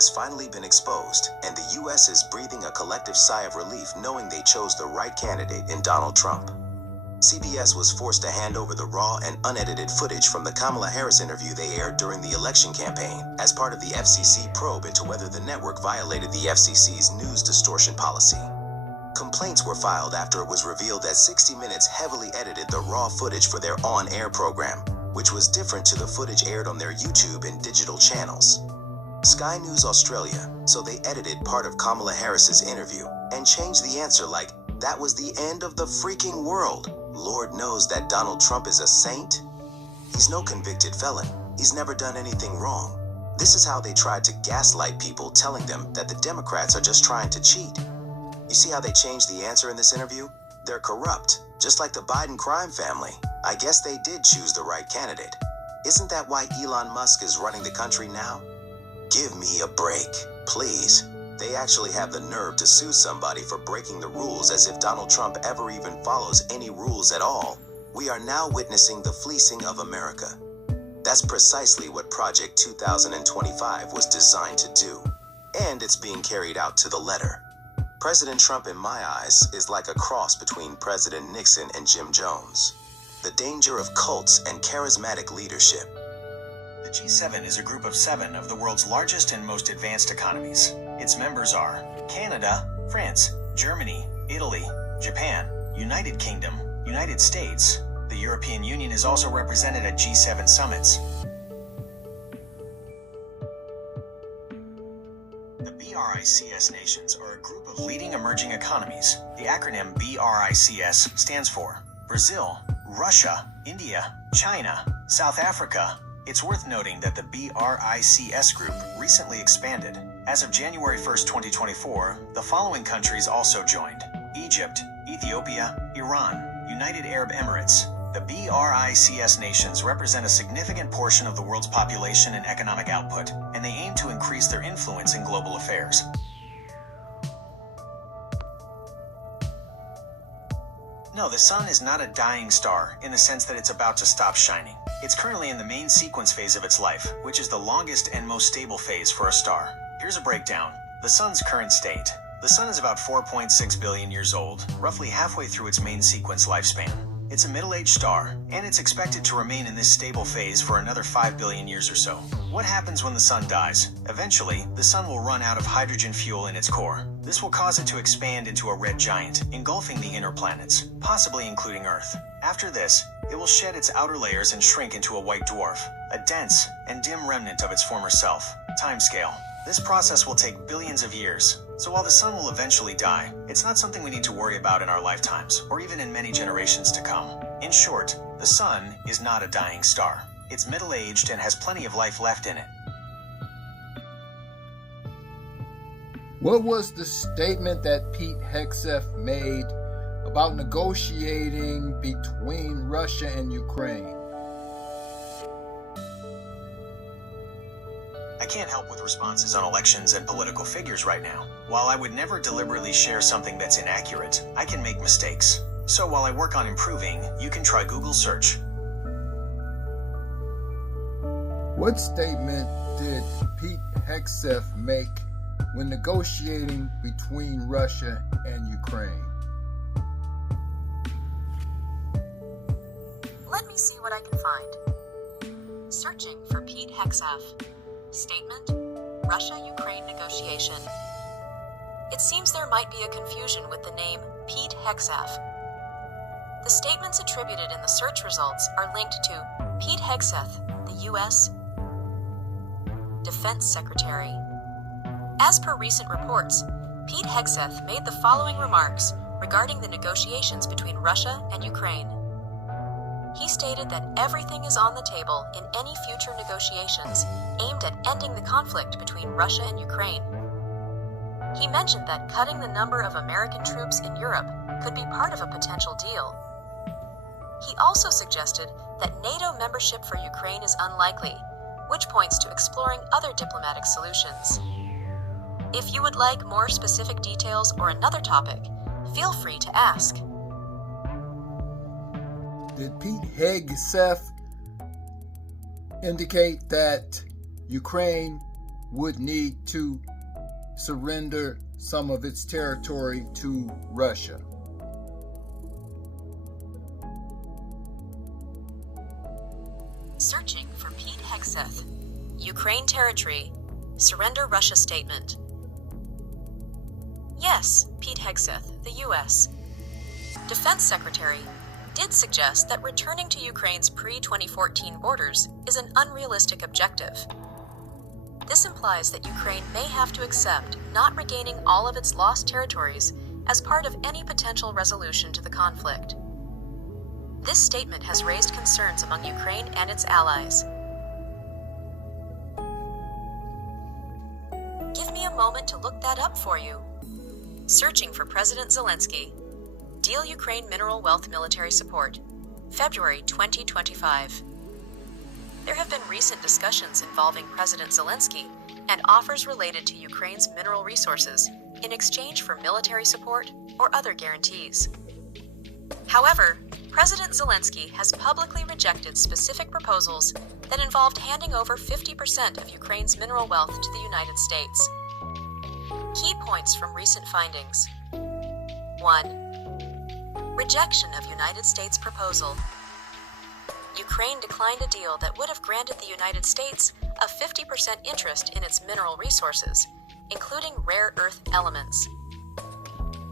has finally been exposed, and the U.S. is breathing a collective sigh of relief knowing they chose the right candidate in Donald Trump. CBS was forced to hand over the raw and unedited footage from the Kamala Harris interview they aired during the election campaign as part of the FCC probe into whether the network violated the FCC's news distortion policy. Complaints were filed after it was revealed that 60 Minutes heavily edited the raw footage for their on-air program, which was different to the footage aired on their YouTube and digital channels. Sky News Australia, so they edited part of Kamala Harris's interview and changed the answer like, "That was the end of the freaking world. Lord knows that Donald Trump is a saint. He's no convicted felon. He's never done anything wrong." This is how they tried to gaslight people, telling them that the Democrats are just trying to cheat. You see how they changed the answer in this interview? They're corrupt, just like the Biden crime family. I guess they did choose the right candidate. Isn't that why Elon Musk is running the country now? Give me a break, please. They actually have the nerve to sue somebody for breaking the rules as if Donald Trump ever even follows any rules at all. We are now witnessing the fleecing of America. That's precisely what Project 2025 was designed to do. And it's being carried out to the letter. President Trump, in my eyes, is like a cross between President Nixon and Jim Jones. The danger of cults and charismatic leadership. The G7 is a group of 7 of the world's largest and most advanced economies. Its members are Canada, France, Germany, Italy, Japan, United Kingdom, United States. The European Union is also represented at G7 summits. The BRICS nations are a group of leading emerging economies. The acronym BRICS stands for Brazil, Russia, India, China, South Africa. It's worth noting that the BRICS group recently expanded. As of January 1st, 2024, the following countries also joined: Egypt, Ethiopia, Iran, United Arab Emirates. The BRICS nations represent a significant portion of the world's population and economic output, and they aim to increase their influence in global affairs. No, the sun is not a dying star in the sense that it's about to stop shining. It's currently in the main sequence phase of its life, which is the longest and most stable phase for a star. Here's a breakdown. The sun's current state. The sun is about 4.6 billion years old, roughly halfway through its main sequence lifespan. It's a middle-aged star, and it's expected to remain in this stable phase for another 5 billion years or so. What happens when the sun dies? Eventually, the sun will run out of hydrogen fuel in its core. This will cause it to expand into a red giant, engulfing the inner planets, possibly including Earth. After this, it will shed its outer layers and shrink into a white dwarf, a dense and dim remnant of its former self. Timescale. This process will take billions of years, so while the sun will eventually die, it's not something we need to worry about in our lifetimes, or even in many generations to come. In short, the sun is not a dying star. It's middle-aged and has plenty of life left in it. What was the statement that Pete Hegseth made about negotiating between Russia and Ukraine? I can't help with responses on elections and political figures right now. While I would never deliberately share something that's inaccurate, I can make mistakes. So while I work on improving, you can try Google search. What statement did Pete Hegseth make when negotiating between Russia and Ukraine? Let me see what I can find. Searching for Pete Hegseth. Statement: Russia-Ukraine negotiation. It seems there might be a confusion with the name Pete Hegseth. The statements attributed in the search results are linked to Pete Hegseth, the U.S. Defense Secretary. As per recent reports, Pete Hegseth made the following remarks regarding the negotiations between Russia and Ukraine. He stated that everything is on the table in any future negotiations aimed at ending the conflict between Russia and Ukraine. He mentioned that cutting the number of American troops in Europe could be part of a potential deal. He also suggested that NATO membership for Ukraine is unlikely, which points to exploring other diplomatic solutions. If you would like more specific details or another topic, feel free to ask. Did Pete Hegseth indicate that Ukraine would need to surrender some of its territory to Russia. Searching for Pete Hegseth. Ukraine territory. Surrender Russia statement. Yes, Pete Hegseth, the U.S. Defense Secretary, did suggest that returning to Ukraine's pre-2014 borders is an unrealistic objective. This implies that Ukraine may have to accept not regaining all of its lost territories as part of any potential resolution to the conflict. This statement has raised concerns among Ukraine and its allies. Give me a moment to look that up for you. Searching for President Zelensky. Deal Ukraine Mineral Wealth Military Support. February 2025. There have been recent discussions involving President Zelensky and offers related to Ukraine's mineral resources in exchange for military support or other guarantees. However, President Zelensky has publicly rejected specific proposals that involved handing over 50% of Ukraine's mineral wealth to the United States. Key points from recent findings. 1. Rejection of United States proposal. Ukraine declined a deal that would have granted the United States a 50% interest in its mineral resources, including rare earth elements.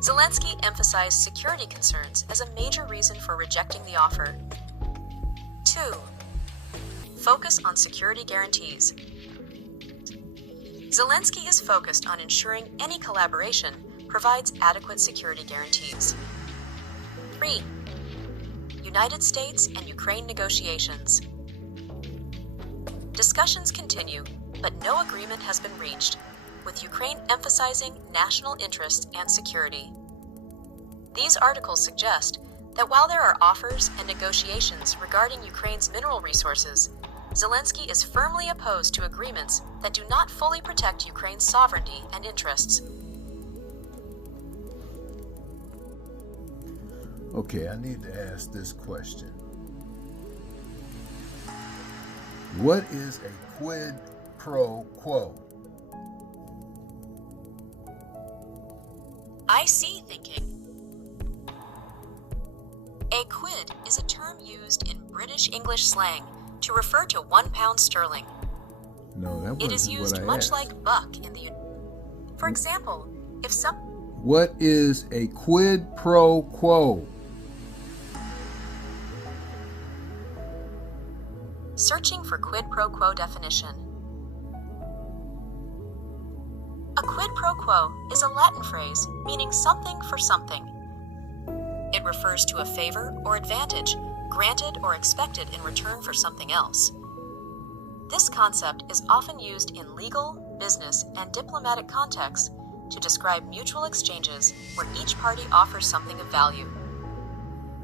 Zelensky emphasized security concerns as a major reason for rejecting the offer. 2. Focus on security guarantees. Zelensky is focused on ensuring any collaboration provides adequate security guarantees. 3. United States and Ukraine negotiations. Discussions continue, but no agreement has been reached, with Ukraine emphasizing national interests and security. These articles suggest that while there are offers and negotiations regarding Ukraine's mineral resources, Zelensky is firmly opposed to agreements that do not fully protect Ukraine's sovereignty and interests. Okay, I need to ask this question. What is a quid pro quo? I see thinking. A quid is a term used in British English slang to refer to £1 sterling. No, that wasn't It is used what I much asked. like buck in the For example, if some What is a quid pro quo? Searching for quid pro quo definition. A quid pro quo is a Latin phrase meaning something for something. It refers to a favor or advantage granted or expected in return for something else. This concept is often used in legal, business, and diplomatic contexts to describe mutual exchanges where each party offers something of value.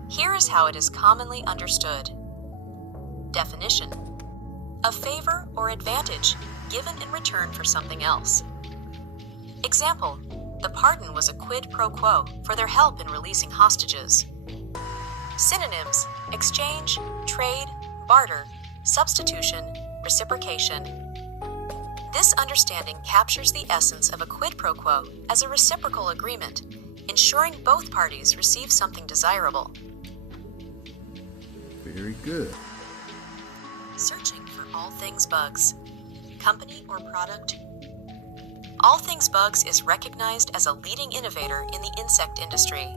Here is how it is commonly understood. Definition: a favor or advantage given in return for something else. Example: the pardon was a quid pro quo for their help in releasing hostages. Synonyms: exchange, trade, barter, substitution, reciprocation. This understanding captures the essence of a quid pro quo as a reciprocal agreement, ensuring both parties receive something desirable. Very good. Searching for All Things Bugs. Company or product? All Things Bugs is recognized as a leading innovator in the insect industry.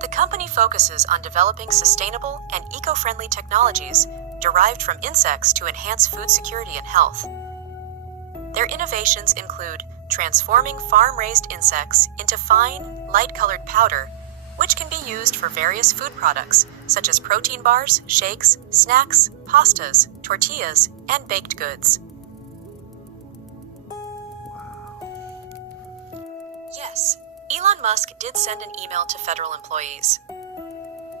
The company focuses on developing sustainable and eco-friendly technologies derived from insects to enhance food security and health. Their innovations include transforming farm-raised insects into fine, light-colored powder, which can be used for various food products such as protein bars, shakes, snacks, pastas, tortillas, and baked goods. Yes, Elon Musk did send an email to federal employees.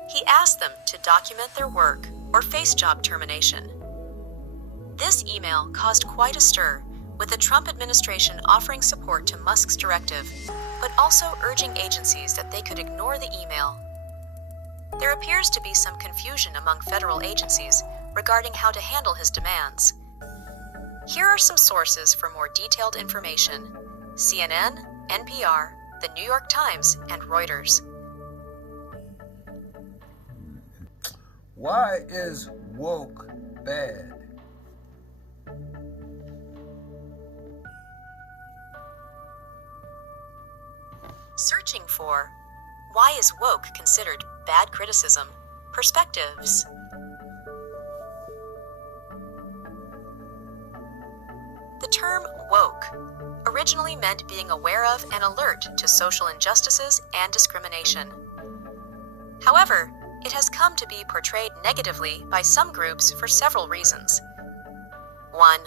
He asked them to document their work or face job termination. This email caused quite a stir, with the Trump administration offering support to Musk's directive, but also urging agencies that they could ignore the email. There appears to be some confusion among federal agencies regarding how to handle his demands. Here are some sources for more detailed information: CNN, NPR, The New York Times, and Reuters. Why is woke bad? Searching for why is woke considered bad criticism? Perspectives. The term woke originally meant being aware of and alert to social injustices and discrimination. However, it has come to be portrayed negatively by some groups for several reasons. 1.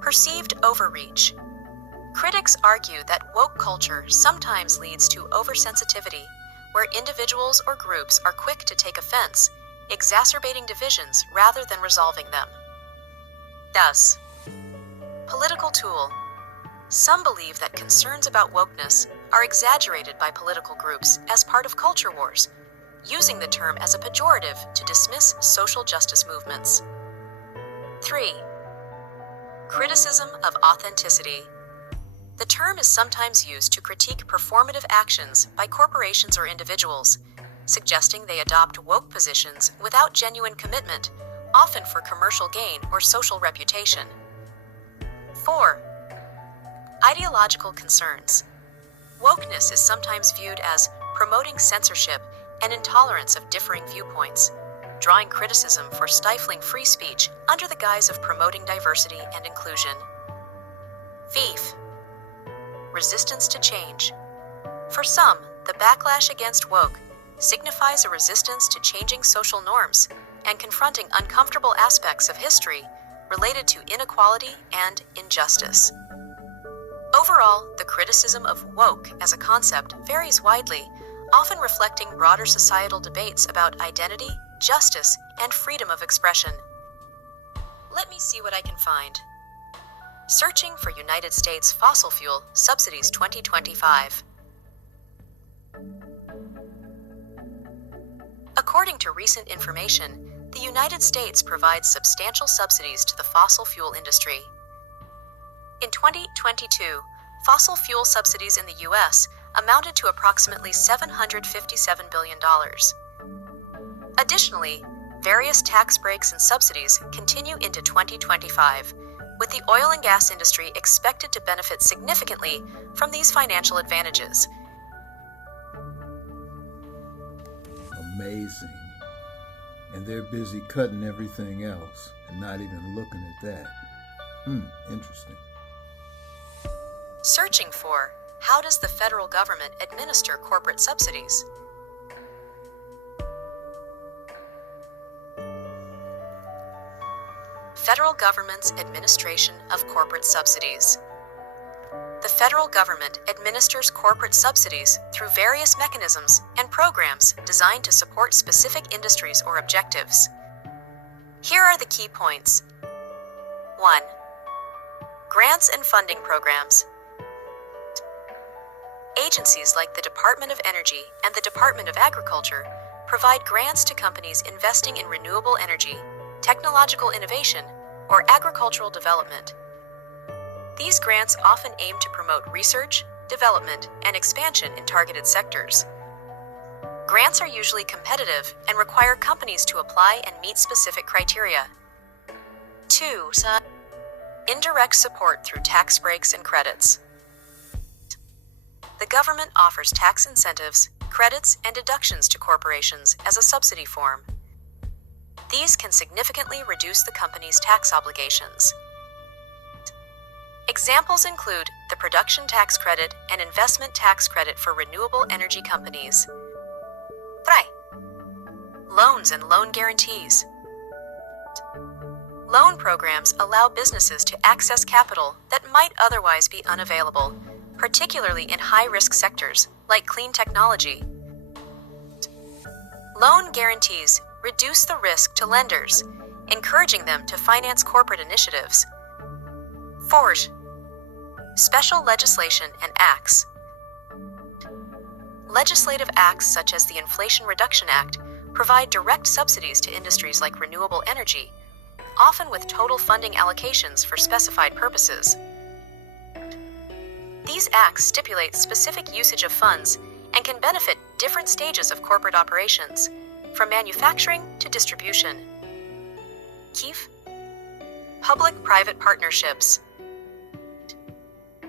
Perceived overreach. Critics argue that woke culture sometimes leads to oversensitivity, where individuals or groups are quick to take offense, exacerbating divisions rather than resolving them. Thus, political tool. Some believe that concerns about wokeness are exaggerated by political groups as part of culture wars, using the term as a pejorative to dismiss social justice movements. 3. Criticism of authenticity. The term is sometimes used to critique performative actions by corporations or individuals, suggesting they adopt woke positions without genuine commitment, often for commercial gain or social reputation. 4. Ideological concerns. Wokeness is sometimes viewed as promoting censorship and intolerance of differing viewpoints, drawing criticism for stifling free speech under the guise of promoting diversity and inclusion. Thief. Resistance to change. For some, the backlash against woke signifies a resistance to changing social norms and confronting uncomfortable aspects of history related to inequality and injustice. Overall, the criticism of woke as a concept varies widely, often reflecting broader societal debates about identity, justice, and freedom of expression. Let me see what I can find. Searching for United States fossil fuel subsidies 2025. According to recent information, the United States provides substantial subsidies to the fossil fuel industry. In 2022, fossil fuel subsidies in the U.S. amounted to approximately $757 billion. Additionally, various tax breaks and subsidies continue into 2025, with the oil and gas industry expected to benefit significantly from these financial advantages. Amazing. And they're busy cutting everything else and not even looking at that. Interesting. Searching for how does the federal government administer corporate subsidies? Federal government's administration of corporate subsidies. The federal government administers corporate subsidies through various mechanisms and programs designed to support specific industries or objectives. Here are the key points. 1. Grants and funding programs. Agencies like the Department of Energy and the Department of Agriculture provide grants to companies investing in renewable energy, technological innovation, or agricultural development. These grants often aim to promote research, development, and expansion in targeted sectors. Grants are usually competitive and require companies to apply and meet specific criteria. 2. Indirect support through tax breaks and credits. The government offers tax incentives, credits, and deductions to corporations as a subsidy form. These can significantly reduce the company's tax obligations. Examples include the production tax credit and investment tax credit for renewable energy companies. 3. Loans and loan guarantees. Loan programs allow businesses to access capital that might otherwise be unavailable, particularly in high-risk sectors like clean technology. Loan guarantees reduce the risk to lenders, encouraging them to finance corporate initiatives. 4. Special legislation and acts. Legislative acts such as the Inflation Reduction Act provide direct subsidies to industries like renewable energy, often with total funding allocations for specified purposes. These acts stipulate specific usage of funds and can benefit different stages of corporate operations, from manufacturing to distribution. Keefe? Public-private partnerships.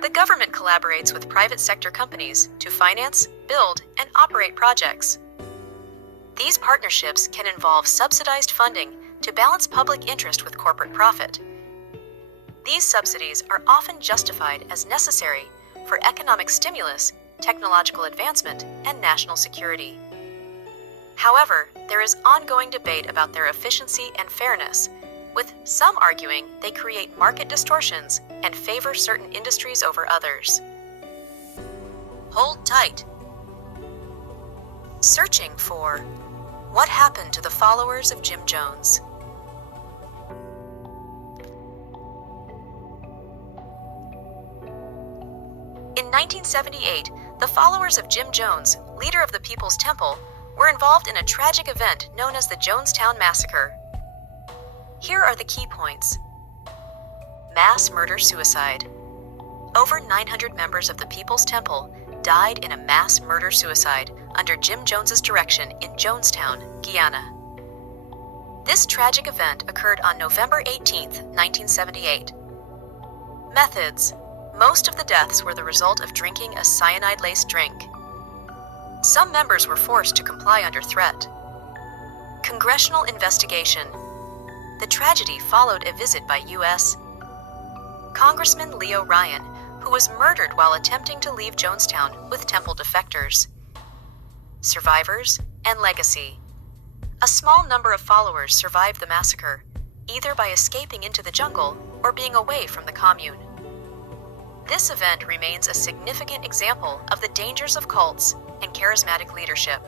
The government collaborates with private sector companies to finance, build, and operate projects. These partnerships can involve subsidized funding to balance public interest with corporate profit. These subsidies are often justified as necessary for economic stimulus, technological advancement, and national security. However, there is ongoing debate about their efficiency and fairness, with some arguing they create market distortions and favor certain industries over others. Hold tight. Searching for what happened to the followers of Jim Jones. In 1978, the followers of Jim Jones, leader of the People's Temple, were involved in a tragic event known as the Jonestown Massacre. Here are the key points. Mass murder-suicide. Over 900 members of the People's Temple died in a mass murder-suicide under Jim Jones's direction in Jonestown, Guyana. This tragic event occurred on November 18, 1978. Methods. Most of the deaths were the result of drinking a cyanide-laced drink. Some members were forced to comply under threat. Congressional investigation. The tragedy followed a visit by U.S. Congressman Leo Ryan, who was murdered while attempting to leave Jonestown with temple defectors. Survivors and legacy. A small number of followers survived the massacre, either by escaping into the jungle or being away from the commune. This event remains a significant example of the dangers of cults and charismatic leadership.